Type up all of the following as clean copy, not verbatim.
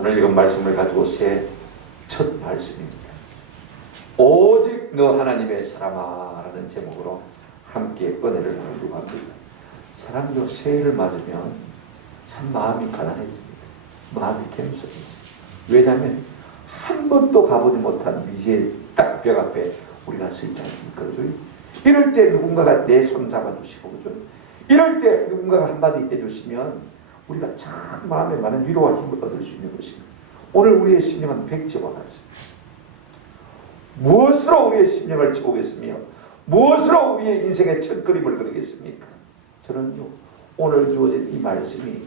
오늘 읽은 말씀을 가지고 새 첫 말씀입니다. 오직 너 하나님의 사람아 라는 제목으로 함께 은혜를 나누려고 합니다. 사람도 새해를 맞으면 참 마음이 가난해집니다. 마음이 겸손해집니다. 왜냐하면 한 번도 가보지 못한 미지의 딱 벽 앞에 우리가 서 있지 않습니까? 그죠? 이럴 때 누군가가 내 손 잡아주시고, 그죠? 이럴 때 누군가가 한마디 해주시면 우리가 참 마음에 많은 위로와 힘을 얻을 수 있는 것입니다. 오늘 우리의 심령은 백지와 같습니다. 무엇으로 우리의 심령을 채우겠으며 무엇으로 우리의 인생의 첫 그림을 그리겠습니까? 저는요, 오늘 주어진 이 말씀이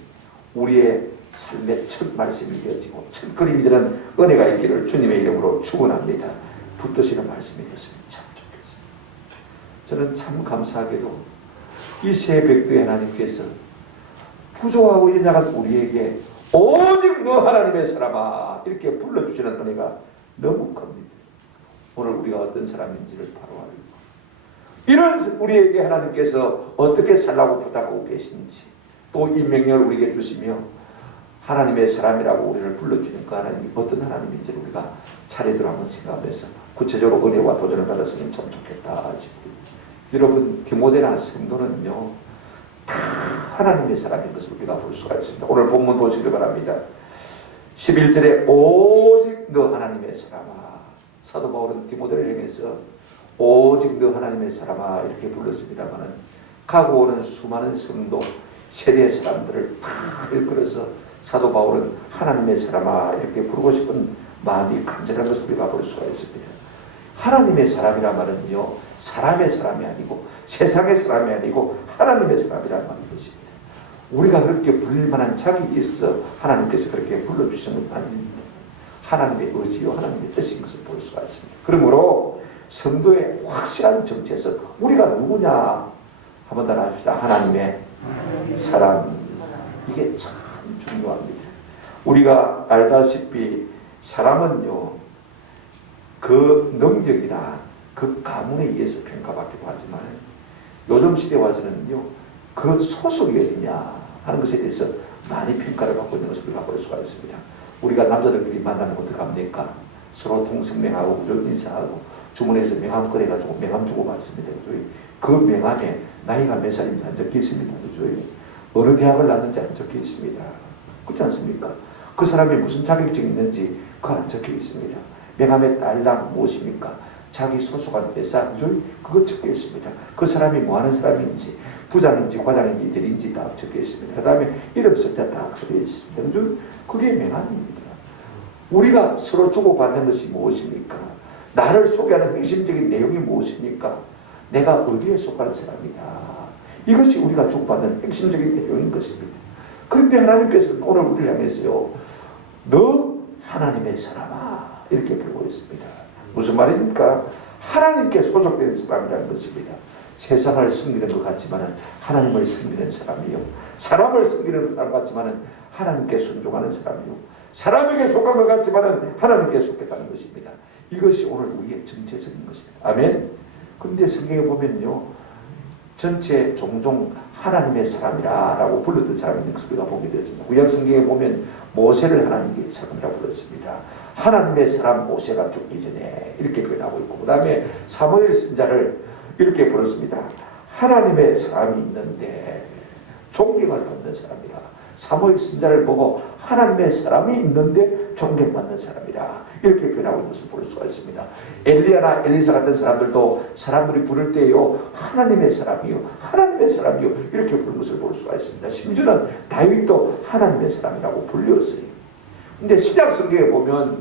우리의 삶의 첫 말씀이 되어지고 첫 그림이 되는 은혜가 있기를 주님의 이름으로 축원합니다. 붙드시는 말씀이 되었으면 참 좋겠습니다. 저는 참 감사하게도 이 새벽도에 하나님께서 부족하고 연약한 우리에게 오직 너 하나님의 사람아 이렇게 불러주시는 은혜가 너무 큽니다. 오늘 우리가 어떤 사람인지를 바로 알고 이런 우리에게 하나님께서 어떻게 살라고 부탁하고 계시는지 또 이 명령을 우리에게 주시며 하나님의 사람이라고 우리를 불러주는 그 하나님이 어떤 하나님인지를 우리가 차례대로 한번 생각하면서 구체적으로 은혜와 도전을 받았으면 참 좋겠다. 여러분, 디모데나 성도는요 다 하나님의 사람인 것을 우리가 볼 수가 있습니다. 오늘 본문 보시길 바랍니다. 11절에 오직 너 하나님의 사람아. 사도 바울은 디모데를 향해서 오직 너 하나님의 사람아 이렇게 불렀습니다마는 가고 오는 수많은 성도 세대의 사람들을 다 일컬어서 사도 바울은 하나님의 사람아 이렇게 부르고 싶은 마음이 간절한 것을 우리가 볼 수가 있습니다. 하나님의 사람이란 말은요 사람의 사람이 아니고 세상의 사람이 아니고 하나님의 사람이란 말인 것입니다. 우리가 그렇게 부를 만한 자격이 있어 하나님께서 그렇게 불러주시는 것 아닙니다. 하나님의 의지요 하나님의 뜻인 것을 볼 수가 있습니다. 그러므로 성도의 확실한 정체에서 우리가 누구냐 한번 더 합시다. 하나님의 사람. 이게 참 중요합니다. 우리가 알다시피 사람은요 그 능력이나 그 가문에 의해서 평가받기도 하지만 요즘 시대에 와서는요 그 소속이 어디냐 하는 것에 대해서 많이 평가를 받고 있는 것을 우리가 볼 수가 있습니다. 우리가 남자들끼리 만나면 어떻게 합니까? 서로 통성명하고 인사하고 주문해서 명함 꺼내가지고 명함 주고 받습니다. 그 명함에 나이가 몇 살인지 안 적혀 있습니다. 어느 대학을 나왔는지 안 적혀 있습니다. 그렇지 않습니까? 그 사람이 무슨 자격증이 있는지 그거 안 적혀 있습니다. 명함의 딸랑 무엇입니까? 자기 소속한 회사 그거 적혀 있습니다. 그 사람이 뭐하는 사람인지 부장인지 과장인지 대리인지 다 적혀 있습니다. 그 다음에 이름 숫자 딱 적혀 있습니다. 그게 명함입니다. 우리가 서로 주고받는 것이 무엇입니까? 나를 소개하는 핵심적인 내용이 무엇입니까? 내가 어디에 속하는 사람이다. 이것이 우리가 주고받는 핵심적인 내용인 것입니다. 그런데 하나님께서는 오늘 우리를 향해서요 너 하나님의 사람아 이렇게 부르고 있습니다. 무슨 말입니까? 하나님께 소속된 사람이라는 것입니다. 세상을 섬기는 것 같지만 하나님을 섬기는 사람이요 사람을 섬기는 사람 같지만 하나님께 순종하는 사람이요 사람에게 속한 것 같지만 하나님께 속했다는 것입니다. 이것이 오늘 우리의 정체적인 것입니다. 아멘. 그런데 성경에 보면요 전체 종종 하나님의 사람이라고 불렀던 사람이 있는 것을 우리가 보게 되었습니다. 구약 성경에 보면 모세를 하나님의 사람이라고 불렀습니다. 하나님의 사람 모세가 죽기 전에 이렇게 표현하고 있고 그 다음에 사무엘 선지자를 이렇게 부르습니다. 하나님의 사람이 있는데 존경을 받는 사람이라. 사무엘 선지자를 보고 하나님의 사람이 있는데 존경받는 사람이라 이렇게 표현하고 있는 것을 볼 수가 있습니다. 엘리야나 엘리사 같은 사람들도 사람들이 부를 때요 하나님의 사람이요 하나님의 사람이요 이렇게 부르는 것을 볼 수가 있습니다. 심지어는 다윗도 하나님의 사람이라고 불렸어요. 근데 신약 성경에 보면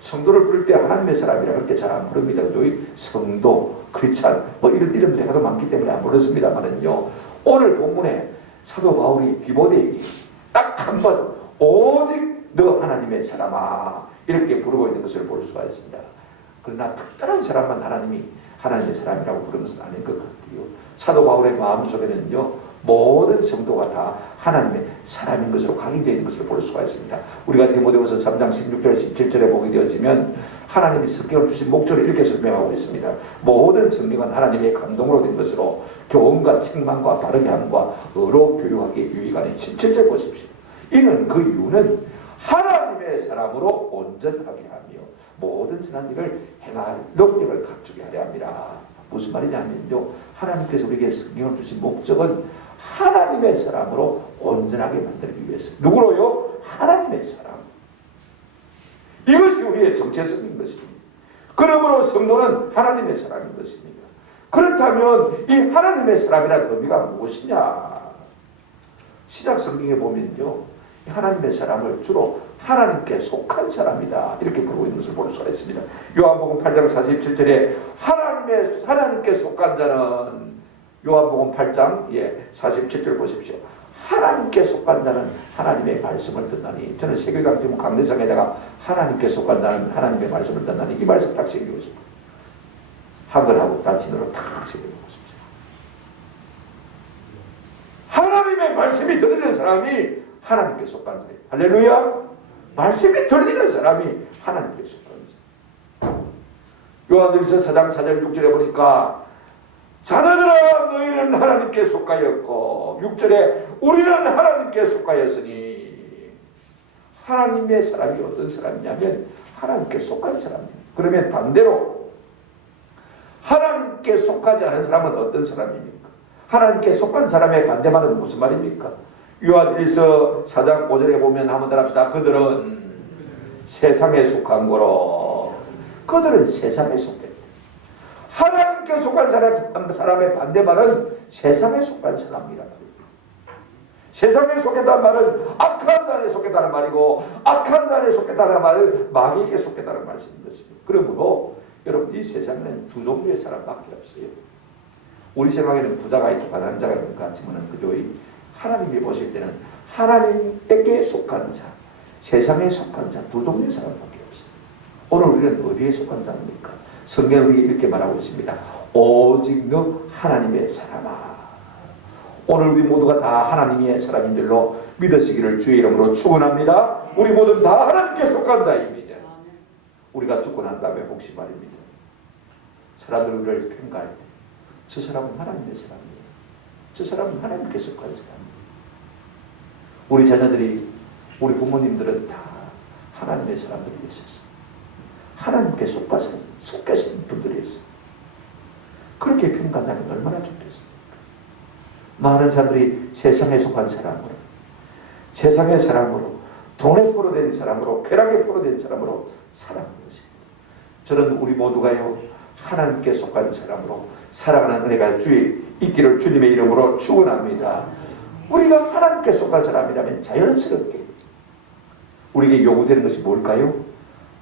성도를 부를 때 하나님의 사람이라 그렇게 잘 안 부릅니다. 성도, 크리스찬 뭐 이런 이름들이 하도 많기 때문에 안 부르습니다만은요 오늘 본문에 사도 바울이 디모데에게 딱 한 번 오직 너 하나님의 사람아 이렇게 부르고 있는 것을 볼 수가 있습니다. 그러나 특별한 사람만 하나님이 하나님의 사람이라고 부르는 것은 아닌 것 같아요. 사도 바울의 마음속에는요 모든 성도가 다 하나님의 사람인 것으로 각인되어 있는 것을 볼 수가 있습니다. 우리가 디모데후서 3장 16절 17절에 보게 되어지면 하나님이 성경을 주신 목적을 이렇게 설명하고 있습니다. 모든 성경은 하나님의 감동으로 된 것으로 교훈과 책망과 바르게 함과 의로 교육하기에 유익하니 신천적 것입시오. 이는 그 이유는 하나님의 하나님의 사람으로 온전하게 하며 모든 선한 일을 행할 능력을 갖추게 하려 합니다. 무슨 말이냐면요, 하나님께서 우리에게 성경을 주신 목적은 하나님의 사람으로 온전하게 만들기 위해서. 누구로요? 하나님의 사람. 이것이 우리의 정체성인 것입니다. 그러므로 성도는 하나님의 사람인 것입니다. 그렇다면 이 하나님의 사람이라는 의미가 무엇이냐? 신약 성경에 보면요, 하나님의 사람을 주로 하나님께 속한 사람이다 이렇게 부르고 있는 것을 볼 수가 있습니다. 요한복음 8장 47절에 하나님께 속한 자는, 요한복음 8장 47절 보십시오. 하나님께 속한 자는 하나님의 말씀을 듣나니. 저는 세계강지문 강대상에다가 하나님께 속한 자는 하나님의 말씀을 듣나니 이 말씀 딱 새기고 있습니다. 한글하고 라틴어로 딱 새기고 있습니다. 하나님의 말씀이 들리는 사람이 하나님께 속한 자예요. 할렐루야. 말씀이 들리는 사람이 하나님께 속한 자예요. 요한일서 4장 4절 6절에 보니까 자녀들아 너희는 하나님께 속하였고, 6절에 우리는 하나님께 속하였으니. 하나님의 사람이 어떤 사람이냐면 하나님께 속한 사람입니다. 그러면 반대로 하나님께 속하지 않은 사람은 어떤 사람입니까? 하나님께 속한 사람의 반대말은 무슨 말입니까? 요한일서 4장 5절에 보면 한번 따라합시다. 그들은 세상에 속한 거로. 그들은 세상에 속했다. 하나님께 속한 사람의 반대말은 세상에 속한 사람이란 말입니다. 세상에 속했다는 말은 악한 자에 속했다는 말이고, 악한 자에 속했다는 말은 마귀에게 속했다는 말씀인 것입니다. 그러므로 여러분, 이 세상에는 두 종류의 사람밖에 없어요. 우리 생각에는 부자가 있고 가난한 자가 있는 것 같지만 그죠? 하나님이 보실 때는 하나님에게 속한 자, 세상에 속한 자, 두 종류의 사람밖에 없어요. 오늘 우리는 어디에 속한 자입니까? 성경이 이렇게 말하고 있습니다. 오직 너 하나님의 사람아. 오늘 우리 모두가 다 하나님의 사람인 줄로 믿으시기를 주의 이름으로 축원합니다. 우리 모두 다 하나님께 속한 자입니다. 우리가 죽고 난 다음에 혹시 말입니다, 사람들을 우리를 평가할 때 저 사람은 하나님의 사람이에요. 저 사람은 하나님께 속한 사람이에요. 우리 자녀들이, 우리 부모님들은 다 하나님의 사람들이 있었어요. 하나님께 속하신 분들이었어요. 그렇게 평가한다면 얼마나 좋겠습니까? 많은 사람들이 세상에 속한 사람으로, 세상의 사람으로, 돈에 포로된 사람으로, 쾌락에 포로된 사람으로 살아가는 것입니다. 저는 우리 모두가요, 하나님께 속한 사람으로 살아가는 은혜가 있기를 주님의 이름으로 축원합니다. 우리가 하나님께 속한 사람이라면 자연스럽게 우리에게 요구되는 것이 뭘까요?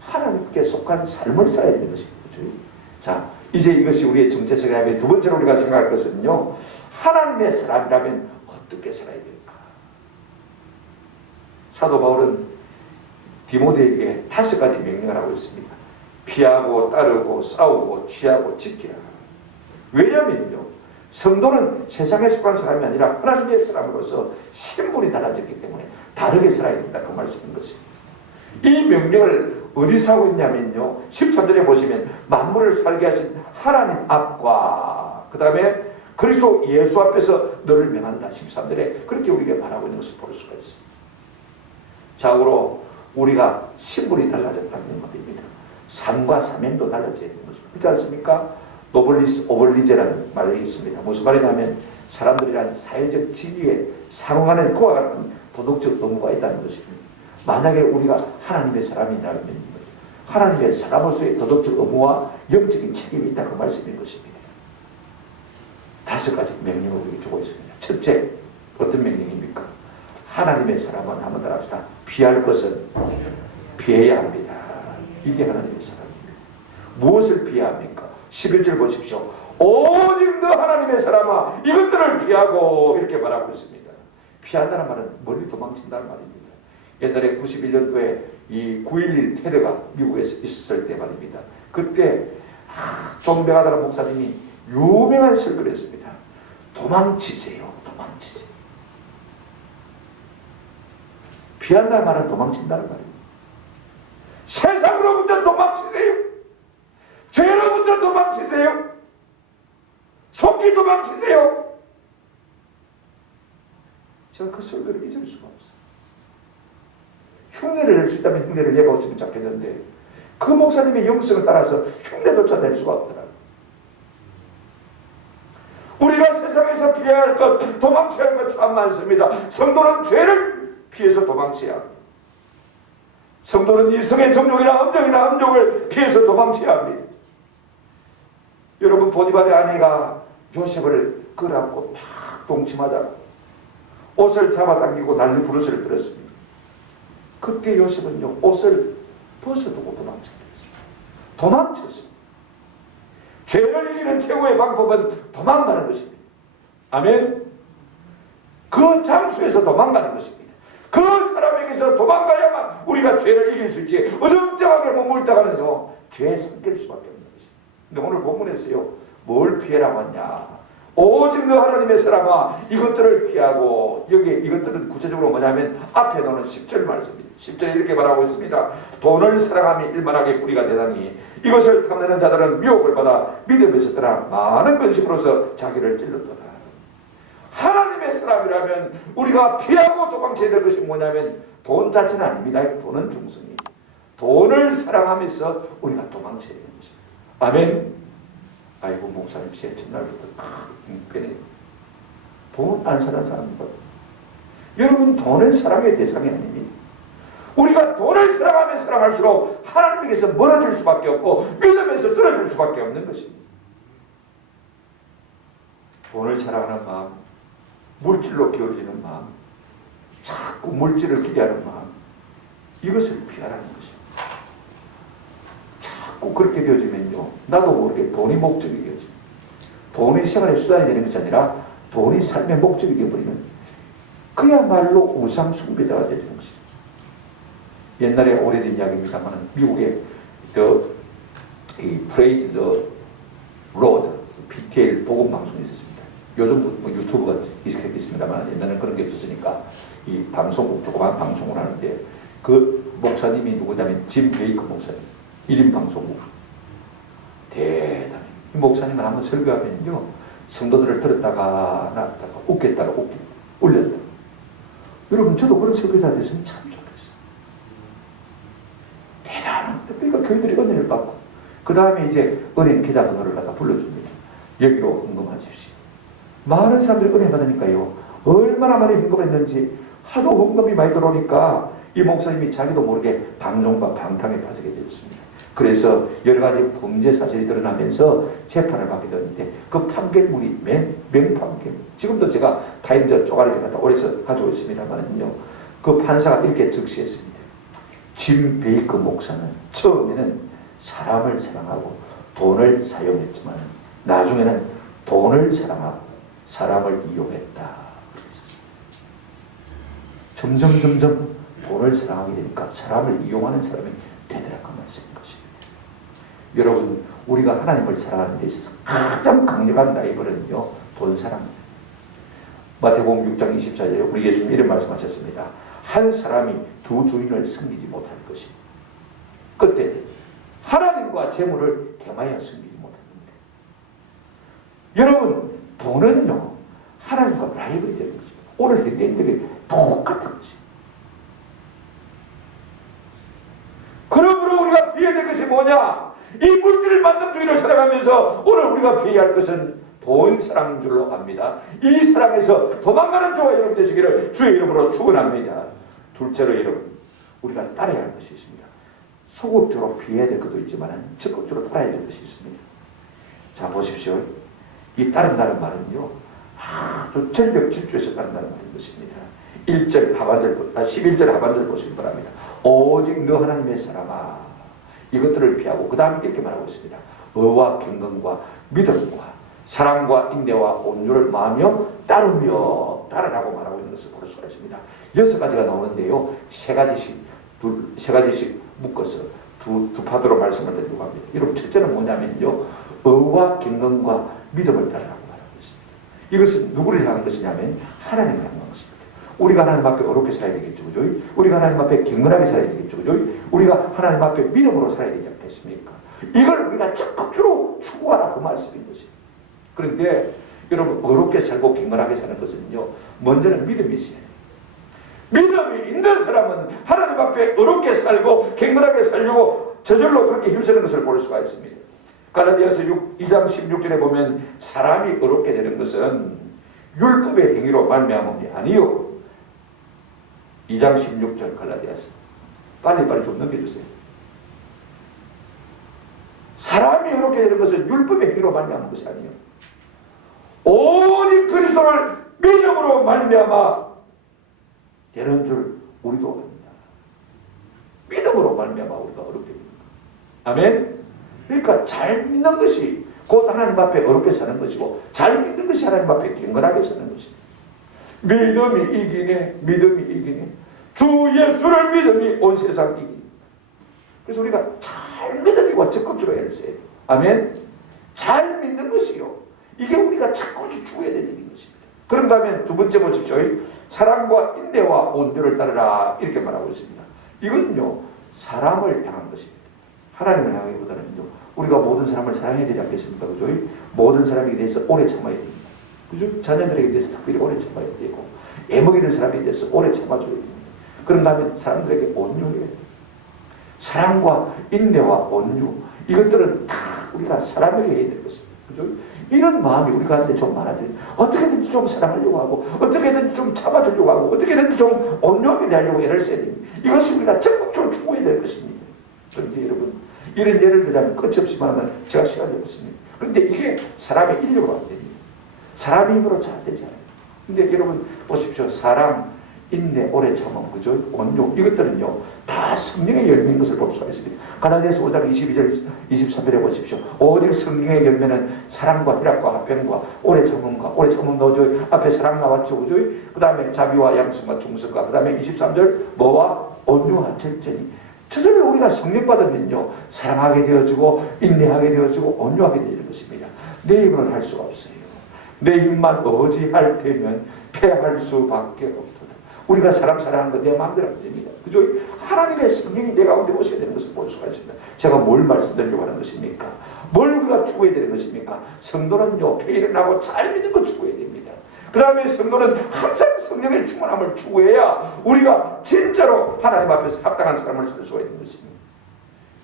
하나님께 속한 삶을 살아야 되는 것입니다. 자, 이제 이것이 우리의 정체성이라면 두 번째로 우리가 생각할 것은요, 하나님의 사람이라면 어떻게 살아야 될까? 사도 바울은 디모데에게 5가지 명령을 하고 있습니다. 피하고 따르고 싸우고 취하고 지키라. 왜냐면요, 성도는 세상에 속한 사람이 아니라 하나님의 사람으로서 신분이 달라졌기 때문에 다르게 살아야 된다, 그 말씀인 것입니다. 이 명령을 어디서 하고 있냐면요, 13절에 보시면 만물을 살게 하신 하나님 앞과 그 다음에 그리스도 예수 앞에서 너를 명한다, 13절에 그렇게 우리에게 말하고 있는 것을 볼 수가 있습니다. 자고로 우리가 신분이 달라졌다는 말입니다. 삶과 사명도 달라져야 되는 것입니다. 그렇지 않습니까? 노블리스 오블리제라는 말이 있습니다. 무슨 말이냐면 사람들이란 사회적 지위에 상응하는 그와 같은 도덕적 의무가 있다는 것입니다. 만약에 우리가 하나님의 사람이라면 하나님의 사람으로서의 도덕적 의무와 영적인 책임이 있다, 그 말씀인 것입니다. 5가지 명령을 우리에게 주고 있습니다. 첫째, 어떤 명령입니까? 하나님의 사람은 한번 더 합시다. 피할 것은 피해야 합니다. 이게 하나님의 사람입니다. 무엇을 피해야 합니까? 11절 보십시오. 오직 너 하나님의 사람아 이것들을 피하고 이렇게 말하고 있습니다. 피한다는 말은 멀리 도망친다는 말입니다. 옛날에 91년도에 이 9.11 테러가 미국에서 있었을 때 말입니다. 그때 존경하다는 목사님이 유명한 설교를 했습니다. 도망치세요. 도망치세요. 피한다는 말은 도망친다는 말입니다. 세상으로부터 도망치세요. 죄로부터 도망치세요. 속기 도망치세요. 제가 그 설교를 잊을 수가 없어요. 흉내를 낼 수 있다면 흉내를 내봤으면 좋겠는데 그 목사님의 영성을 따라서 흉내조차 낼 수가 없더라고요. 우리가 세상에서 피해야 할 것, 도망쳐야 할 것 참 많습니다. 성도는 죄를 피해서 도망쳐야 합니다. 성도는 이성의 정욕이나 음욕을 피해서 도망쳐야 합니다. 여러분, 보디발의 아내가 요셉을 끌어안고 막 동침하다가 옷을 잡아당기고 난리 부르스를 들었습니다. 그때 요셉은요, 옷을 벗어두고 도망쳤습니다. 도망쳤습니다. 죄를 이기는 최고의 방법은 도망가는 것입니다. 아멘. 그 장소에서 도망가는 것입니다. 그 사람에게서 도망가야만 우리가 죄를 이길 수 있지, 어정쩡하게 머물다가는요 죄에 삼킬 수밖에 없는 것입니다. 근데 오늘 본문에서요, 뭘 피해라고 하냐, 오직 너 하나님의 사람아 이것들을 피하고, 여기 이것들은 구체적으로 뭐냐면 앞에 나오는 10절 말씀입니다. 10절에 이렇게 말하고 있습니다. 돈을 사랑함이 일만하게 뿌리가 되다니 이것을 탐내는 자들은 미혹을 받아 믿음에서 떠나 많은 근심으로서 자기를 찔렀도다. 하나님의 사람이라면 우리가 피하고 도망쳐야 될 것이 뭐냐면 돈 자체는 아닙니다. 돈은 중성입니다. 돈을 사랑하면서 우리가 도망쳐야 되는 것입니다. 아멘. 아이고, 목사님 시험 첫날부터 괜히 돈 안 사는 사람입니다. 여러분, 돈은 사랑의 대상이 아닙니다. 우리가 돈을 사랑하면 사랑할수록 하나님에게서 멀어질 수밖에 없고 믿음에서 떨어질 수밖에 없는 것입니다. 돈을 사랑하는 마음, 물질로 기울어지는 마음, 자꾸 물질을 기대하는 마음, 이것을 피하라는 것입니다. 자꾸 그렇게 되어지면요, 나도 모르게 돈이 목적이 되어집니다. 돈이 생활의 수단이 되는 것이 아니라 돈이 삶의 목적이 되어버리는, 그야말로 우상 숭배자가 되는 것입니다. 옛날에 오래된 이야기입니다만 미국에 이 프레이드 더 로드 PTL 복음 방송이 있었습니다. 요즘 뭐 유튜브가 있습니다만 옛날에는 그런 게 없었으니까 이 방송국, 조그만 방송을 하는데 그 목사님이 누구냐면 짐 베이커 목사님, 1인 방송국. 대단히 이 목사님은 한번 설교하면요, 성도들을 들었다가 놨다가 웃겠다가 울렸다. 여러분, 저도 그런 설교자 됐으면 참 좋겠어요. 대단한, 그러니까 교인들이 은혜를 받고 그 다음에 이제 은행 계좌번호를 갖다 불러줍니다. 여기로 헌금하십시오. 많은 사람들이 은혜 받으니까요, 얼마나 많이 헌금했는지 하도 헌금이 많이 들어오니까 이 목사님이 자기도 모르게 방종과 방탕에 빠지게 되었습니다. 그래서 여러 가지 범죄 사실이 드러나면서 재판을 받게 되었는데 그 판결문이 명판결, 지금도 제가 타임즈 쪼가리를 갖다 오래서 가지고 있습니다만요, 그 판사가 이렇게 적시했습니다. 짐 베이커 목사는 처음에는 사람을 사랑하고 돈을 사용했지만 나중에는 돈을 사랑하고 사람을 이용했다. 점점 돈을 사랑하게 되니까 사람을 이용하는 사람이 되더라고 말씀인 것입니다. 여러분, 우리가 하나님을 사랑하는 데 있어서 가장 강력한 라이벌은요, 돈 사랑입니다. 마태복음 6장 24절에 우리 예수님 이런 말씀하셨습니다. 한 사람이 두 주인을 섬기지 못할 것입니다. 그때 하나님과 재물을 겸하여 섬기지 못합니다. 여러분, 돈은요, 하나님과 라이벌이 되는 것입니다. 오늘 현대인들이 똑같은 것입니다. 그러므로 우리가 피해야 될 것이 뭐냐? 이 물질 만능주의를 살아가면서 오늘 우리가 피해야 할 것은 돈 사랑인 줄로 압니다. 이 사랑에서 도망가는 저와 여러분 되시기를 주의 이름으로 축원합니다. 둘째로 여러분, 우리가 따라야 할 것이 있습니다. 소극적으로 피해야 될 것도 있지만 적극적으로 따라야 될 것이 있습니다. 자, 보십시오. 이 따른다는 말은요, 아주 전력 질주해서 따른다는 말인 것입니다. 11절 하반절 보시기 바랍니다. 오직 너 하나님의 사람아 이것들을 피하고, 그 다음에 이렇게 말하고 있습니다. 의와 경건과 믿음과 사랑과 인내와 온유를 마하며 따르라고 말하고 있는 것을 볼 수가 있습니다. 6가지가 나오는데요, 세 가지씩 묶어서 두 파도로 말씀을 드리려고 합니다. 여러분, 첫째는 뭐냐면요, 의와 경건과 믿음을 따르라고 말하고 있습니다. 이것은 누구를 향한 것이냐면 하나님을 향한 것입니다. 우리가 하나님 앞에 어렵게 살아야 되겠죠, 그죠? 우리가 하나님 앞에 경건하게 살아야 되겠죠, 그죠? 우리가 하나님 앞에 믿음으로 살아야 되지 않겠습니까? 이걸 우리가 적극적으로 추구하라고 말씀인 것입니다. 그런데 여러분, 어렵게 살고 경건하게 사는 것은요, 먼저는 믿음이 있어야 돼요. 믿음이 있는 사람은 하나님 앞에 의롭게 살고 경건하게 살려고 저절로 그렇게 힘쓰는 것을 볼 수가 있습니다. 갈라디아서 2장 16절에 보면 사람이 의롭게 되는 것은 율법의 행위로 말미암음이 아니요. 2장 16절 갈라디아서 빨리빨리 좀 넘겨주세요. 사람이 의롭게 되는 것은 율법의 행위로 말미암은 것이 아니요. 오직 그리스도를 믿음으로 말미암아 되는 줄 우리도 압니다. 믿음으로 말미암아 우리가 어렵게 됩니다. 아멘. 그러니까 잘 믿는 것이 곧 하나님 앞에 어렵게 사는 것이고, 잘 믿는 것이 하나님 앞에 경건하게 사는 것입니다. 믿음이 이기네, 믿음이 이기네. 주 예수를 믿음이 온 세상 이기네. 그래서 우리가 잘 믿음이고 적극적으로 해야 돼요. 아멘. 잘 믿는 것이요. 이게 우리가 자꾸 추구해야 되는 것입니다. 그런가 하면 두 번째 보십시오. 사랑과 인내와 온유를 따르라 이렇게 말하고 있습니다. 이건요 사람을 향한 것입니다. 하나님을 향하기보다는요 우리가 모든 사람을 사랑해야 되지 않겠습니까? 그죠? 모든 사람에게 대해서 오래 참아야 됩니다. 그죠? 자녀들에게 대해서 특별히 오래 참아야 되고, 애먹이 된 사람에 대해서 오래 참아줘야 됩니다. 그런가 하면 사람들에게 온유해야 됩니다. 사랑과 인내와 온유, 이것들은 다 우리가 사람에게 해야 될 것입니다. 그죠? 이런 마음이 우리가한테 좀 많아져요. 어떻게든지 좀 사랑하려고 하고, 어떻게든지 좀 참아주려고 하고, 어떻게든지 좀 온유하게 대하려고 애를 써야 됩니다. 이것이 우리가 적극적으로 추구해야 될 것입니다. 그런데 여러분, 이런 예를 들자면 끝이 없이 말하면 제가 시간이 없습니다. 그런데 이게 사람의 인력으로 안 됩니다. 사람의 힘으로 잘 되지 않아요. 근데 여러분 보십시오. 사랑, 인내, 오래 참음, 그죠? 온유, 이것들은요 다 성령의 열매인 것을 볼 수가 있습니다. 갈라디아서 5장 22절 23절에 보십시오. 오직 성령의 열매는 사랑과 희락과 화평과 오래 참음과, 오래 참음 나오죠. 앞에 사랑 나왔죠, 그죠? 그 다음에 자비와 양심과 충성과, 그 다음에 23절 뭐와 온유와 절제니. 저절로 우리가 성령 받으면요 사랑하게 되어지고, 인내하게 되어지고, 온유하게 되는 것입니다. 내 힘으로는 할 수가 없어요. 내 힘만 의지할 때면 패할 수밖에 없도다. 우리가 사람 사랑하는 거 내 마음대로 안 됩니다. 그죠? 하나님의 성령이 내 가운데 오셔야 되는 것을 볼 수가 있습니다. 제가 뭘 말씀드리려고 하는 것입니까? 뭘 우리가 추구해야 되는 것입니까? 성도는요 회의를 하고 잘 믿는 걸 추구해야 됩니다. 그 다음에 성도는 항상 성령의 충만함을 추구해야 우리가 진짜로 하나님 앞에서 합당한 삶을 살 수가 있는 것입니다.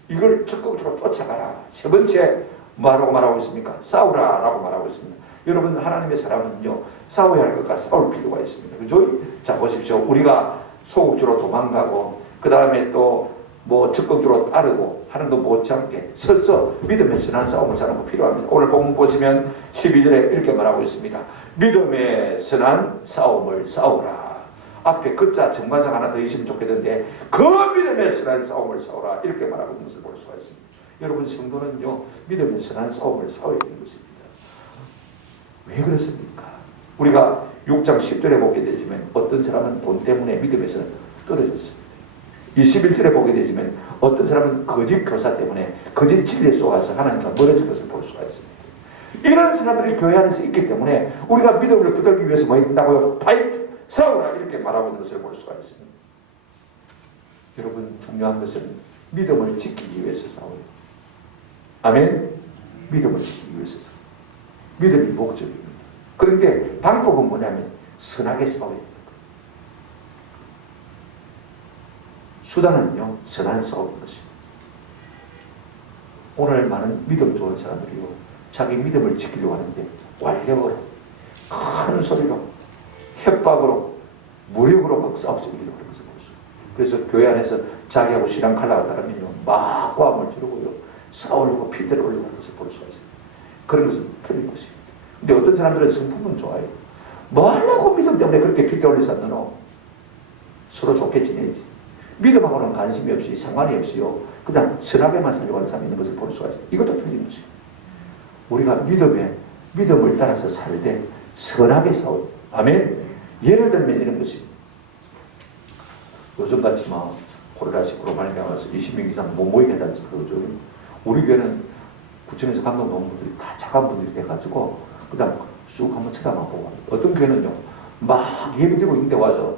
이걸 적극적으로 쫓아가라. 세 번째 뭐라고 말하고 있습니까? 싸우라 라고 말하고 있습니다. 여러분 하나님의 사람은요 싸워야 할 것과 싸울 필요가 있습니다. 그죠? 자 보십시오. 우리가 소극적으로 도망가고, 그 다음에 또 뭐 적극적으로 따르고 하는 거 못지않게 서서 믿음의 선한 싸움을 사는 거 필요합니다. 오늘 본문 보시면 12절에 이렇게 말하고 있습니다. 믿음의 선한 싸움을 싸우라. 앞에 글자 정관상 하나 더 있으면 좋겠는데, 그 믿음의 선한 싸움을 싸우라 이렇게 말하고 있는 것을 볼 수가 있습니다. 여러분 성도는요 믿음의 선한 싸움을 싸워야 되는 것입니다. 왜 그렇습니까? 우리가 6장 10절에 보게 되지만 어떤 사람은 돈 때문에 믿음에서 떨어졌습니다. 21절에 보게 되지만 어떤 사람은 거짓 교사 때문에 거짓 진리에 쏘아서 하나님과 멀어진 것을 볼 수가 있습니다. 이런 사람들이 교회 안에서 있기 때문에 우리가 믿음을 붙들기 위해서 뭐 한다고요? 파이트! 싸우라! 이렇게 말하고 있는 것을 볼 수가 있습니다. 여러분 중요한 것은 믿음을 지키기 위해서 싸워요. 아멘? 믿음을 지키기 위해서 싸워요. 믿음이 목적입니다. 그런데 방법은 뭐냐면 선하게 싸워야 됩니다. 수단은요 선한 싸움인 것입니다. 오늘 많은 믿음 좋은 사람들이요 자기 믿음을 지키려고 하는데 완력으로, 큰 소리로, 협박으로, 무력으로 막 싸우려고 하는 것을 볼 수 있어요. 그래서 교회 안에서 자기하고 신앙 칼라가 다르면요 막 고함을 지르고요 싸우려고 피대를 올리고 하는 것을 볼 수가 있어요. 그런 것은 틀린 것입니다. 근데 어떤 사람들은 성품은 좋아요. 뭐 하려고 믿음 때문에 그렇게 피대 올리지 않노? 서로 좋게 지내야지. 믿음하고는 관심이 없이 상관이 없이요 그냥 선하게만 살려고 하는 사람이 있는 것을 볼 수가 있어요. 이것도 틀린 것이에요. 우리가 믿음을 따라서 살 때 선하게 싸워요. 아멘. 예를 들면 이런 것입니다. 요즘같이 막 코로나19로 많이 나와서 20명 이상 못 모이게 한다는 그러죠. 우리 교회는 구청에서 감독 분들이 다 착한 분들이 돼가지고 그냥 쑥 한번 쳐다보고, 어떤 교회는요 막 예배드리고 있는데 와서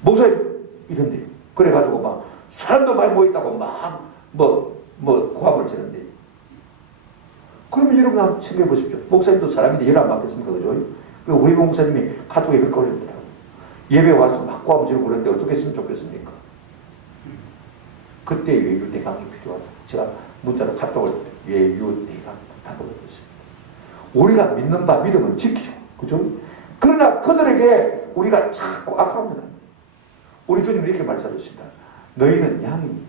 목사님 이런데 그래가지고 막 사람도 많이 모였다고 막 고함을 치는데, 그러면 여러분 한번 생각해 보십시오. 목사님도 사람인데 열 안 받겠습니까? 그죠? 우리 목사님이 카톡에 그렇게 올렸더라고요. 예배 와서 막 고함지르고 그러는데 어떻게 했으면 좋겠습니까? 그때 외유내강이 필요하다. 제가 문자로 카톡을 외유내강 답을 얻었습니다. 우리가 믿는 바 믿음은 지키죠. 그죠? 그러나 그들에게 우리가 자꾸 악하면 합니다. 우리 주님 이렇게 말씀하셨습니다. 너희는 양이니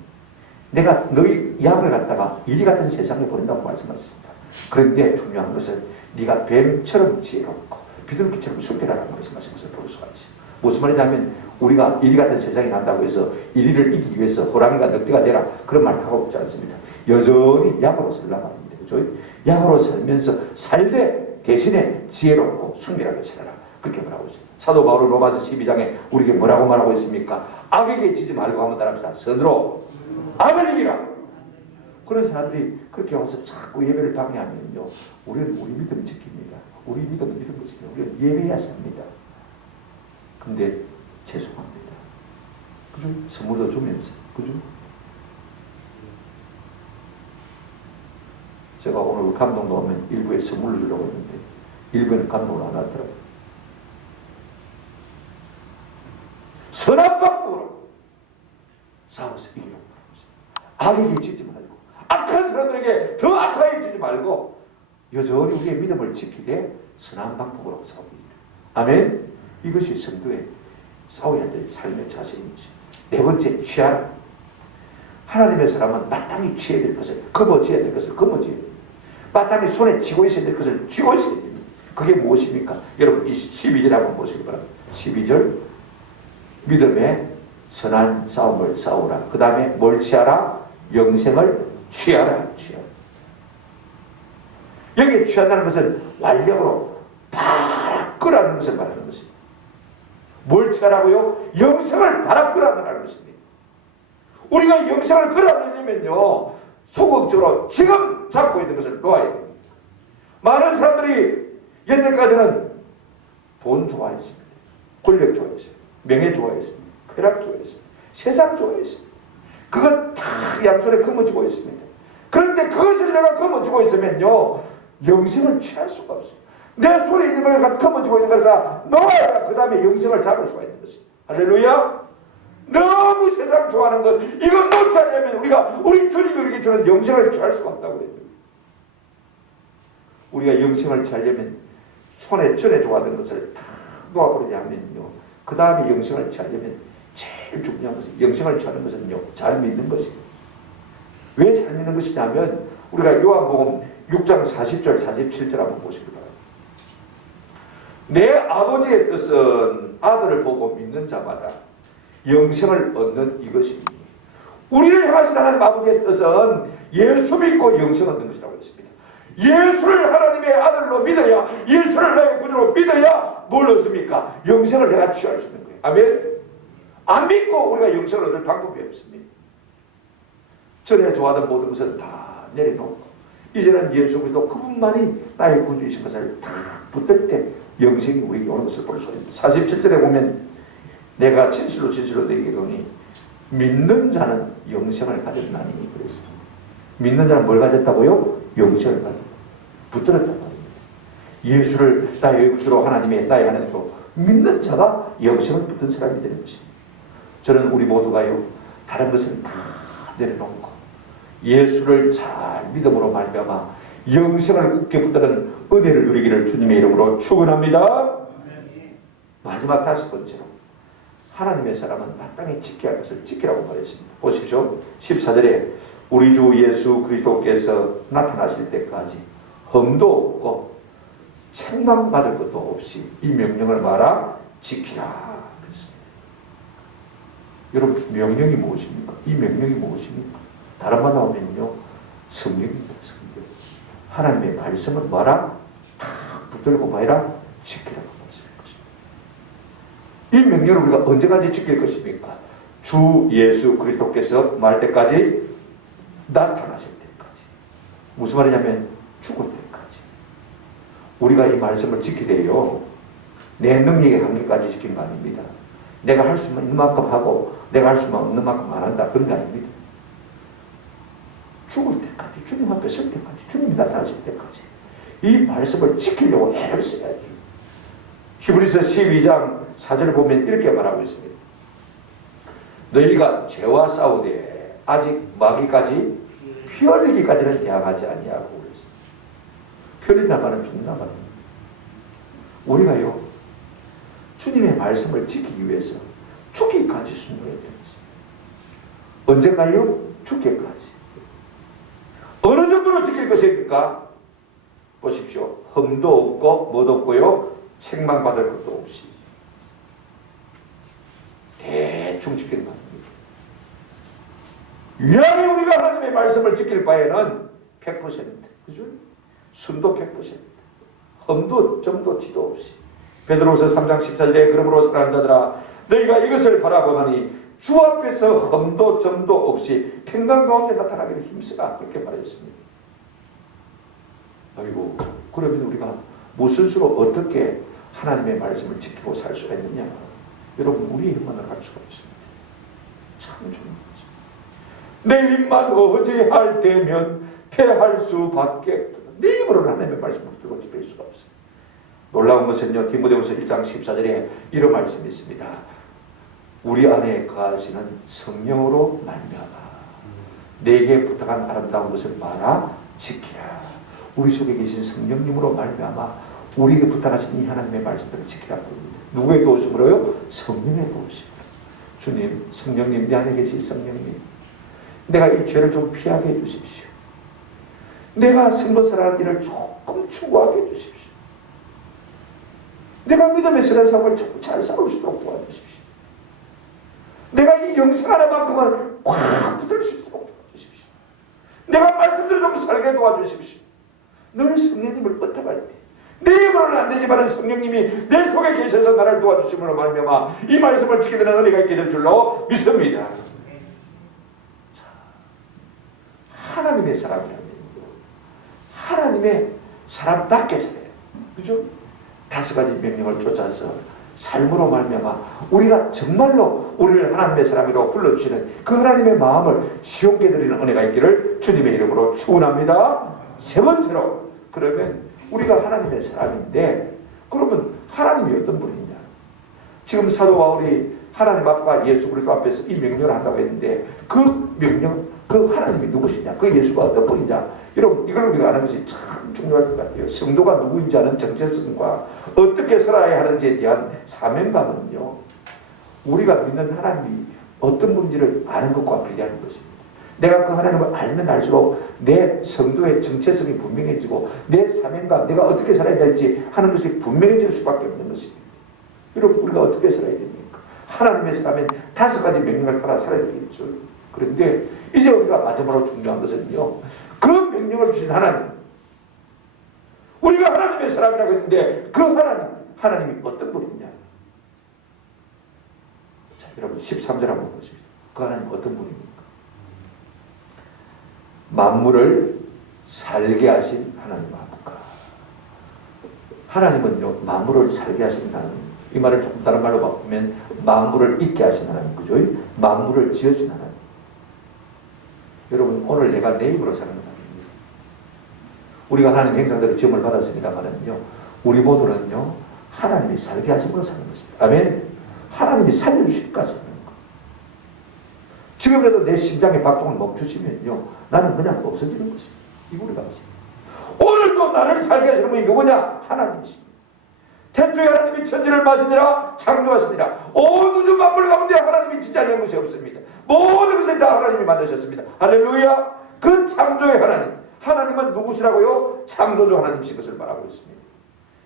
내가 너희 양을 갖다가 이리 같은 세상에 보낸다고 말씀하셨습니다. 그런데 중요한 것은 네가 뱀처럼 지혜롭고 비둘기처럼 순결하라고 말씀하신 것을 볼 수가 있어요. 무슨 말이냐면 우리가 이리 같은 세상에 간다고 해서 이리를 이기기 위해서 호랑이가 늑대가 되라 그런 말을 하고 있지 않습니다. 여전히 양으로 살라고 합니다. 그죠? 양으로 살면서 살되 대신에 지혜롭고 순결하게 살아라. 그렇게 말하고 있습니다. 사도 바울은 로마서 12장에 우리에게 뭐라고 말하고 있습니까? 악에게 지지 말고 한번 따라합시다. 선으로 악을 이기라. 그런 사람들이 그렇게 와서 자꾸 예배를 방해하면요, 우리는 우리 믿음을 지킵니다. 우리 믿음을 이런 것이죠. 우리는 예배해야 삽니다. 근데 죄송합니다. 그죠? 선물도 주면서, 그죠? 제가 오늘 감동도 오면 일부에 선물을 주려고 했는데 일부에는 감동을 안 하더라고요. 선한 방법으로 싸워서 이기라고 말합니다. 악에게 지지 말고 악한 사람들에게 더 악하게 지지 말고 여전히 우리의 믿음을 지키되 선한 방법으로 싸우기. 아멘. 이것이 성도의 싸워야 될 삶의 자세입니다. 네 번째, 취하라. 하나님의 사람은 마땅히 취해야 될 것을 거머쥐어야 될 것을 거머쥐어야 됩니다. 마땅히 손에 쥐고 있어야 될 것을 쥐고 있어야 됩니다. 그게 무엇입니까? 여러분 이 12절 한번 보시기 바랍니다. 12절 믿음의 선한 싸움을 싸우라. 그 다음에 뭘 취하라? 영생을 취하라. 취하라. 여기에 취한다는 것은 완력으로 바라 끄라는 것을 말하는 것입니다. 뭘 취하라고요? 영생을 바라 끄라는 것입니다. 우리가 영생을 끌어내려면요, 소극적으로 지금 잡고 있는 것을 놓아야 됩니다. 많은 사람들이 여태까지는 돈 좋아했습니다. 권력 좋아했습니다. 명예 좋아했습니다. 쾌락 좋아했습니다. 세상 좋아했습니다. 그걸 다 양손에 거머쥐고 있습니다. 그런데 그것을 내가 거머쥐고 있으면요, 영생을 취할 수가 없어요. 내 손에 있는 걸 거머쥐고 있는 걸 다 놓아야 그 다음에 영생을 잡을 수가 있는 것입니다. 할렐루야. 너무 세상 좋아하는 것 이건 놓지 않으면 우리 주님이 우리에게 주는 영생을 취할 수가 없다고 그래요. 우리가 영생을 취하려면 손에 전에 좋아하던 것을 다 놓아버리냐면요, 그 다음에 영생을 취하려면 제일 중요한 것은 영생을 취하는 것은요, 잘 믿는 것입니다. 왜 잘 믿는 것이냐면 우리가 요한복음 6장 40절 47절 한번 보시기 바랍니다. 내 아버지의 뜻은 아들을 보고 믿는 자마다 영생을 얻는 이것이니 우리를 향하신 하나님 아버지의 뜻은 예수 믿고 영생 얻는 것이라고 했습니다. 예수를 하나님의 아들로 믿어야, 예수를 나의 구주로 믿어야 뭘 얻습니까? 영생을 내가 취할 수 있는 거예요. 아멘. 안 믿고 우리가 영생을 얻을 방법이 없습니다. 전에 좋아하던 모든 것을 다 내려놓고 이제는 예수 그리스도 그분만이 나의 구주이신 것을 다 붙들 때 영생이 우리에게 오는 것을 볼 수 있습니다. 47절에 보면 내가 진실로 진실로 너희에게 이르노니 믿는 자는 영생을 가졌나니 그랬습니다. 믿는 자는 뭘 가졌다고요? 영생을 가졌다. 붙들었단 말입니다. 예수를 나의 구주로 하나님의 나의 하나님으로 믿는 자가 영생을 붙든 사람이 되는 것입니다. 저는 우리 모두가요, 다른 것은 다 내려놓고 예수를 잘 믿음으로 말미암아 영생을 굳게 붙드는 은혜를 누리기를 주님의 이름으로 축원합니다. 마지막 다섯 번째로 하나님의 사람은 마땅히 지켜야 할 것을 지키라고 말했습니다. 보십시오. 14절에 우리 주 예수 그리스도께서 나타나실 때까지 흠도 없고 책망받을 것도 없이 이 명령을 말아 지키라 그랬습니다. 여러분 명령이 무엇입니까? 이 명령이 무엇입니까? 다른 말 나오면요, 성령입니다. 성령. 하나님의 말씀을 말아 다 붙들고 말이라 지키라고 말씀할 것입니다. 이 명령을 우리가 언제까지 지킬 것입니까? 주 예수 그리스도께서 말 때까지, 나타나실 때까지. 무슨 말이냐면 죽을 때까지. 우리가 이 말씀을 지키래요, 내 능력의 한계까지 지킨 거 아닙니다. 내가 할 수 있는 만큼 하고 내가 할 수 없는 만큼 안 한다, 그런 게 아닙니다. 죽을 때까지, 주님 앞에 설 때까지, 주님이 나타나실 때까지 이 말씀을 지키려고 애를 써야 돼요. 히브리서 12장 4절을 보면 이렇게 말하고 있습니다. 너희가 죄와 싸우되 아직 마귀까지 피 흘리기까지는 양하지 아니하고 그랬습니다. 피 흘린다는 말은 죽는다는 말입니다. 우리가요 주님의 말씀을 지키기 위해서 죽기까지 순종해야 됩니다. 언제까지요? 죽기까지. 어느 정도로 지킬 것입니까? 보십시오. 흠도 없고 못 없고요 책망 받을 것도 없이 대충 지키는 겁니다. 유일하게 우리가 하나님의 말씀을 지킬 바에는 100% 그죠? 순도 100% 흠도 점도 티도 없이. 베드로후서 3장 14절에 그러므로 사랑하는 자들아 너희가 이것을 바라보나니 주 앞에서 흠도 점도 없이 평강 가운데 나타나기를 힘쓰라 그렇게 말했습니다. 아이고 그러면 우리가 무슨 수로 어떻게 하나님의 말씀을 지키고 살 수가 있느냐? 여러분 우리의 힘만으로 할 수가 없습니다. 참 중요하죠. 내 힘만 어찌할 때면 패할 수밖에 없다. 내 힘으로는 하나님의 말씀을 들고 지킬 수가 없어요. 놀라운 것은요 디모데후서 1장 14절에 이런 말씀이 있습니다. 우리 안에 거하시는 성령으로 말미암아 내게 부탁한 아름다운 것을 말아 지키라. 우리 속에 계신 성령님으로 말미암아 우리에게 부탁하신 이 하나님의 말씀들을 지키라고 합니다. 누구의 도우심으로요? 성령의 도우심으로. 주님, 성령님, 내 안에 계신 성령님, 내가 이 죄를 좀 피하게 해주십시오. 내가 승부살아갈 일을 조금 추구하게 해주십시오. 내가 믿음의 선한 삶을 잘 싸울 수 있도록 도와주십시오. 내가 이 영생 하나만큼은 꽉 붙을 수 있도록 도와주십시오. 내가 말씀대로 좀 살게 도와주십시오. 너는 성령님을 의탁할 때 내 힘으로는 안 되지만 성령님이 내 속에 계셔서 나를 도와주심으로 말미암아 이 말씀을 지키는 은혜가 있게 될 줄로 믿습니다. 자, 하나님의 사람이라면 하나님의 사람답게 살아요. 그죠? 5가지 명령을 쫓아서 삶으로 말미암아 우리가 정말로 우리를 하나님의 사람이라고 불러주시는 그 하나님의 마음을 시원케 드리는 은혜가 있기를 주님의 이름으로 축원합니다. 세 번째로 그러면 우리가 하나님의 사람인데 그러면 하나님이 어떤 분이냐? 지금 사도 바울이 하나님 앞과 예수 그리스도 앞에서 이 명령을 한다고 했는데 그 명령, 그 하나님이 누구시냐? 그 예수가 어떤 분이냐? 여러분 이걸 우리가 아는 것이 참 중요할 것 같아요. 성도가 누구인지 아는 정체성과 어떻게 살아야 하는지에 대한 사명감은요 우리가 믿는 하나님이 어떤 분인지를 아는 것과 비례하는 것입니다. 내가 그 하나님을 알면 알수록 내 성도의 정체성이 분명해지고 내 사명감, 내가 어떻게 살아야 될지 하는 것이 분명해질 수밖에 없는 것입니다. 여러분 우리가 어떻게 살아야 됩니까? 하나님의 사람은 5가지 명령을 따라 살아야 되겠죠. 그런데 이제 우리가 마지막으로 중요한 것은요 그 명령을 주신 하나님, 우리가 하나님의 사람이라고 했는데 그 하나님이 어떤 분이냐? 자, 여러분 13절 한번 보십시오. 그 하나님 어떤 분입니까? 만물을 살게 하신 하나님 아버지가. 하나님은요 만물을 살게 하신 하나님. 이 말을 조금 다른 말로 바꾸면 만물을 있게 하신 하나님, 그죠? 만물을 지어준 하나님. 여러분 오늘 내가 내 입으로 사는 하나님입니다. 우리가 하나님 행사대로 지음을 받았습니다만은요 우리 모두는요 하나님이 살게 하심으로 사는 것입니다. 아멘. 하나님이 살려주실까 사는 것. 지금이라도 내 심장의 박동을 멈추시면요 나는 그냥 없어지는 것입니다. 이거 우리가 아십니다. 오늘도 나를 살게 하시는 분이 누구냐? 하나님이십니다. 태초에 하나님이 천지를 마시니라 창조하시니라. 온 우주 만물 가운데 하나님이 지자리한 것이 없습니다. 모든 것을 다 하나님이 만드셨습니다. 할렐루야. 그 창조의 하나님은 누구시라고요? 창조주 하나님이신 것을 말하고 있습니다.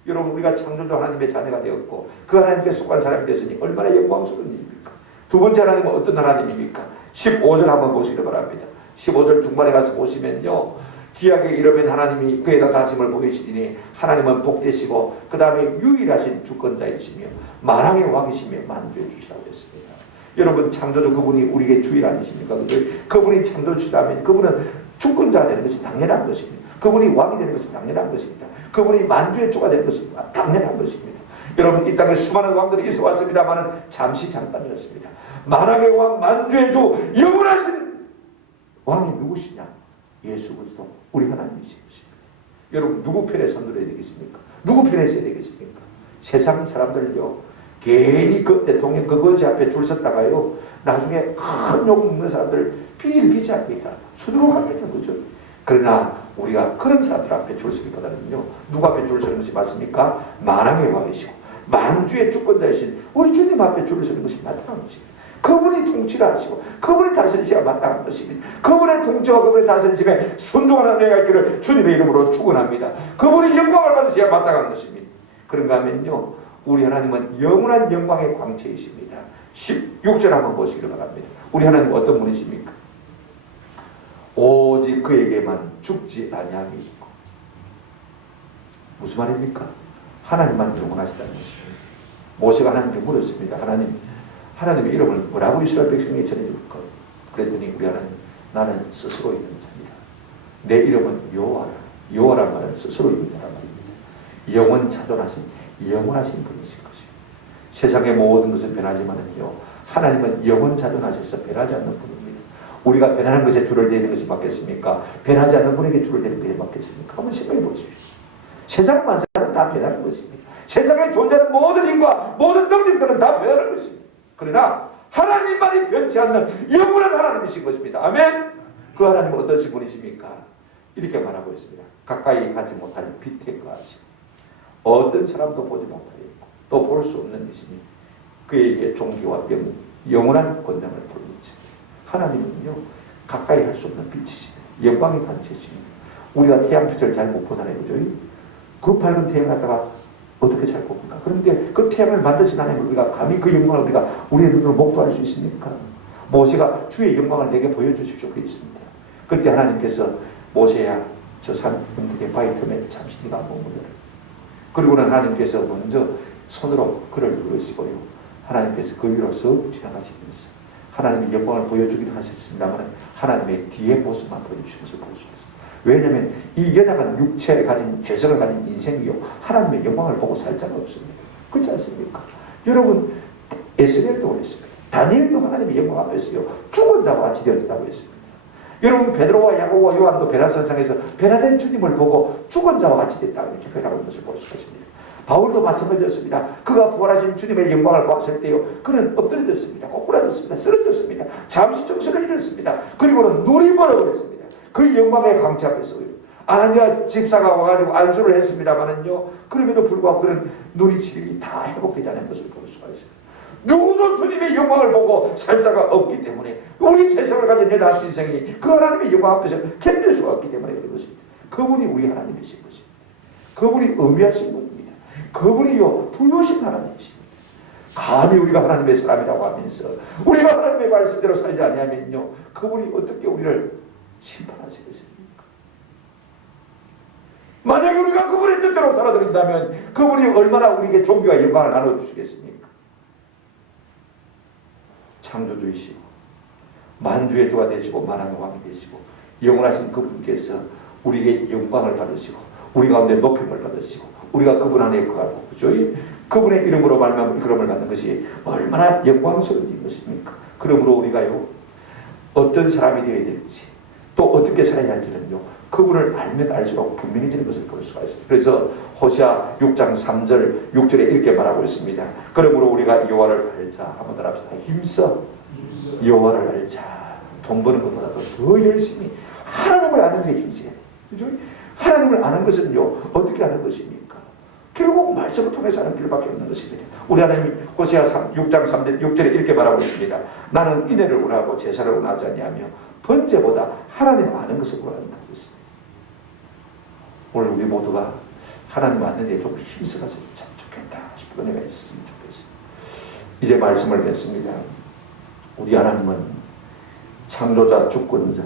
여러분 우리가 창조주 하나님의 자녀가 되었고 그 하나님께 속한 사람이 되었으니 얼마나 영광스러운 일입니까? 두 번째 하나님은 어떤 하나님입니까? 15절 한번 보시기 바랍니다. 15절 중반에 가서 보시면요 기약에 이르면 하나님이 그에다 다짐을 보이시니 하나님은 복되시고 그 다음에 유일하신 주권자이시며 만왕의 왕이시며 만주해 주시라고 했습니다. 여러분 창조주 그분이 우리에게 주일 아니십니까? 그분이 창조주시라면 그분은 주권자가 되는 것이 당연한 것입니다. 그분이 왕이 되는 것이 당연한 것입니다. 그분이 만주의 주가 되는 것이 당연한 것입니다. 여러분 이 땅에 수많은 왕들이 있어 왔습니다만 잠시 잠깐이었습니다. 만왕의 왕 만주의 주 영원하신 왕이 누구시냐? 예수 그리스도 우리 하나님이신 것입니다. 여러분 누구 편에 선들어야 되겠습니까? 누구 편에 서야 되겠습니까? 세상 사람들요, 괜히 그 대통령 그거지 앞에 줄 섰다가요, 나중에 큰 욕 먹는 사람들 비일비재합니다. 수두룩합니다. 그죠? 그러나 우리가 그런 사람들 앞에 줄 서기보다는요, 누구 앞에 줄 서는 것이 맞습니까? 만왕의 왕이시고 만주의 주권자이신 우리 주님 앞에 줄 서는 것이 마땅한 것입니다. 그분이 통치를 하시고 그분이 다스리시기가 마땅한 것입니다. 그분의 통치와 그분의 다스리심에 순종하는 내가 있기를 주님의 이름으로 축원합니다. 그분이 영광을 받으시기가 마땅한 것입니다. 그런가 하면요, 우리 하나님은 영원한 영광의 광채이십니다. 16절 한번 보시길 바랍니다. 우리 하나님 어떤 분이십니까? 오직 그에게만 죽지 아니함이 있고. 무슨 말입니까? 하나님만 영원하시다는 것입니다. 모세가 하나님께 물었습니다. 하나님의 이름을 뭐라고 이스라엘 백성에게 전해줄까? 그랬더니 우리 하나님, 나는 스스로 있는 자입니다. 내 이름은 여호와라. 여호와란 말은 스스로 있는 자란 말입니다. 영원 자존하신 영원하신 분이신 것입니다. 세상의 모든 것은 변하지만은요, 하나님은 영원 자존하셔서 변하지 않는 분입니다. 우리가 변하는 것에 줄을 대는 것이 맞겠습니까? 변하지 않는 분에게 줄을 대는 것이 맞겠습니까? 한번 생각해 보십시오. 세상 만사는 다 변하는 것입니다. 세상에 존재하는 모든 힘과 모든 능력들은 다 변하는 것입니다. 그러나 하나님만이 변치 않는 영원한 하나님이신 것입니다. 아멘. 그 하나님은 어떠신 분이십니까? 이렇게 말하고 있습니다. 가까이 가지 못할 빛에 거하시고 어떤 사람도 보지 못하였고 또 볼 수 없는 것이니 그에게 존귀와 영원한 권능을 부르짖으며. 하나님은요, 가까이 할 수 없는 빛이십니다. 영광의 반체십니다. 우리가 태양빛을 잘 못 보잖아요. 그죠? 그 밝은 태양 갖다가 어떻게 잘 봅니까? 그런데 그 태양을 만드신 하나님을 우리가 감히 그 영광을 우리가 우리의 눈으로 목도할 수 있습니까? 모세가 주의 영광을 내게 보여주십시오. 그랬습니다. 그때 하나님께서 모세야, 저 산 언덕의 바위 틈에 잠시 네가 머무르라. 그리고는 하나님께서 먼저 손으로 그를 누르시고요, 하나님께서 그 위로 쓱 지나가시면서 하나님의 영광을 보여주기도 하셨습니다만 하나님의 뒤에 모습만 보여주신 것을 볼 수 있습니다. 왜냐하면 이 연약한 육체에 가진 재성을 가진 인생이요, 하나님의 영광을 보고 살 자가 없습니다. 그렇지 않습니까? 여러분, 에스겔도 그랬습니다. 다니엘도 하나님의 영광 앞에서요, 죽은 자와 같이 되어졌다고 했습니다. 여러분, 베드로와 야고보와 요한도 베라산상에서 변화된 주님을 보고 죽은 자와 같이 됐다고 이렇게 변화하는 것을 볼 수가 있습니다. 바울도 마찬가지였습니다. 그가 부활하신 주님의 영광을 봤을 때요, 그는 엎드려졌습니다. 꼬꾸라졌습니다. 쓰러졌습니다. 잠시 정신을 잃었습니다. 그리고는 눈이 멀어버렸습니다. 그 영광의 광채 앞에서요, 아나니아 집사가 와가지고 안수를 했습니다만은요, 그럼에도 불구하고 그는 눈이 질이 다 회복되지 않은 것을 볼 수가 있습니다. 누구도 주님의 영광을 보고 살 자가 없기 때문에, 우리 재성을 가진 여자 인생이 그 하나님의 영광 앞에서 견딜 수가 없기 때문에 그런 것입니다. 그분이 우리 하나님이신 것입니다. 그분이 의미하신 분입니다. 그분이요, 부유하신 하나님이십니다. 감히 우리가 하나님의 사람이라고 하면서 우리가 하나님의 말씀대로 살지 아니하면요, 그분이 어떻게 우리를 심판하시겠습니까? 만약에 우리가 그분의 뜻대로 살아드린다면 그분이 얼마나 우리에게 존귀와 영광을 나눠주시겠습니까? 창조주이시고 만주의 주가 되시고 만왕의 왕이 되시고 영원하신 그분께서 우리에게 영광을 받으시고 우리 가운데 높임을 받으시고 우리가 그분 안에 거하고, 그죠? 그분의 이름으로 말미암아 그름을 받는 것이 얼마나 영광스러운 것입니까? 그러므로 우리가요, 어떤 사람이 되어야 될지 또 어떻게 살아야 할지는요, 그분을 알면 알수록 분명해지는 것을 볼 수가 있습니다. 그래서 호시아 6장 3절 6절에 이렇게 말하고 있습니다. 그러므로 우리가 여호와를 알자. 한번 따라 합시다. 힘써 여호와를 알자. 돈 버는 것보다도 더 열심히 하나님을 아는 데 힘써야 돼요. 그죠? 하나님을 아는 것은요, 어떻게 아는 것입니까? 결국 말씀을 통해서 하는 길밖에 없는 것입니다. 우리 하나님이 호시아 6장 3절 6절에 이렇게 말하고 있습니다. 나는 인애를 원하고 제사를 원하지 아니하며 번제보다 하나님 아는 것을 원한다고 했습니다. 오늘 우리 모두가 하나님 아는 데 좀 힘써가서 참 좋겠다 싶은 은혜가 있었으면 좋겠습니다. 이제 말씀을 맺습니다. 우리 하나님은 창조자, 주권자,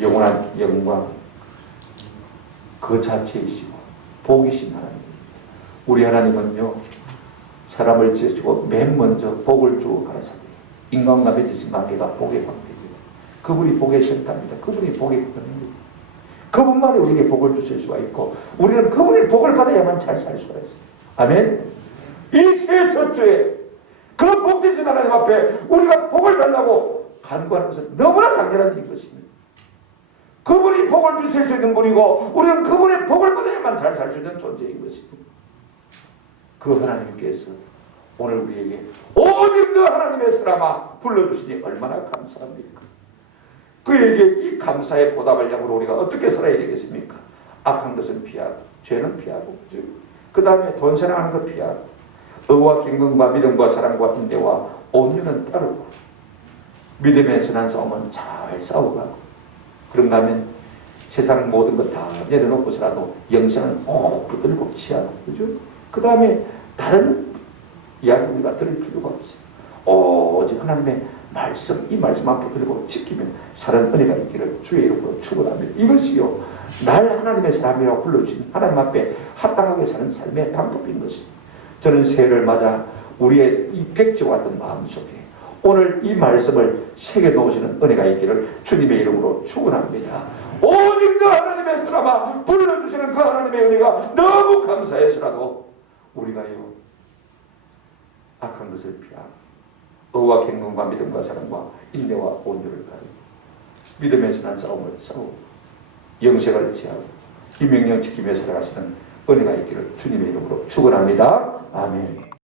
영원한 영광 그 자체이시고 복이신 하나님. 우리 하나님은요, 사람을 지으시고 맨 먼저 복을 주고 가라사대. 인간과 맺으신 관계가 복의 관계입니다. 그분이 복의 실타입니다. 그분이 복의 근원입니다. 그분만이 우리에게 복을 주실 수가 있고 우리는 그분의 복을 받아야만 잘 살 수가 있습니다. 아멘. 이 새 첫 주에 그런 복되신 하나님 앞에 우리가 복을 달라고 간구하는 것은 너무나 당연한 일인 것입니다. 그분이 복을 주실 수 있는 분이고 우리는 그분의 복을 받아야만 잘 살 수 있는 존재인 것입니다. 그 하나님께서 오늘 우리에게 오직 너 하나님의 사람아 불러주시니 얼마나 감사합니까? 그에게 이 감사의 보답을 향으로 우리가 어떻게 살아야 되겠습니까? 악한 것은 피하고 죄는 피하고 그 다음에 돈 사랑하는 것 피하고 의와 경건과 믿음과 사랑과 인내와 온유는 따르고 믿음의 선한 싸움은 잘 싸워가고 그런가 하면 세상 모든 것 다 내려놓고서라도 영생은 꼭 붙들고 취하고 그죠? 그 다음에 다른 이야기 우리가 들을 필요가 없어요. 오직 하나님의 말씀, 이 말씀만 붙들고 지키면 사는 은혜가 있기를 주의 이름으로 축원합니다. 이것이요 날 하나님의 사람이라고 불러주신 하나님 앞에 합당하게 사는 삶의 방법인 것입니다. 저는 새해를 맞아 우리의 이 백지와같은 마음속에 오늘 이 말씀을 새겨 놓으시는 은혜가 있기를 주님의 이름으로 축원합니다. 오직 너 하나님의 사람아 불러주시는 그 하나님의 은혜가 너무 감사해서라도 우리가요 악한 것을 피하고 의와 경건과 믿음과 사랑과 인내와 온유를 가리고 믿음의 선한 싸움을 싸우고 영생을 지하고 이 명령 지키며 살아가시는 은혜가 있기를 주님의 이름으로 축원합니다. 아멘.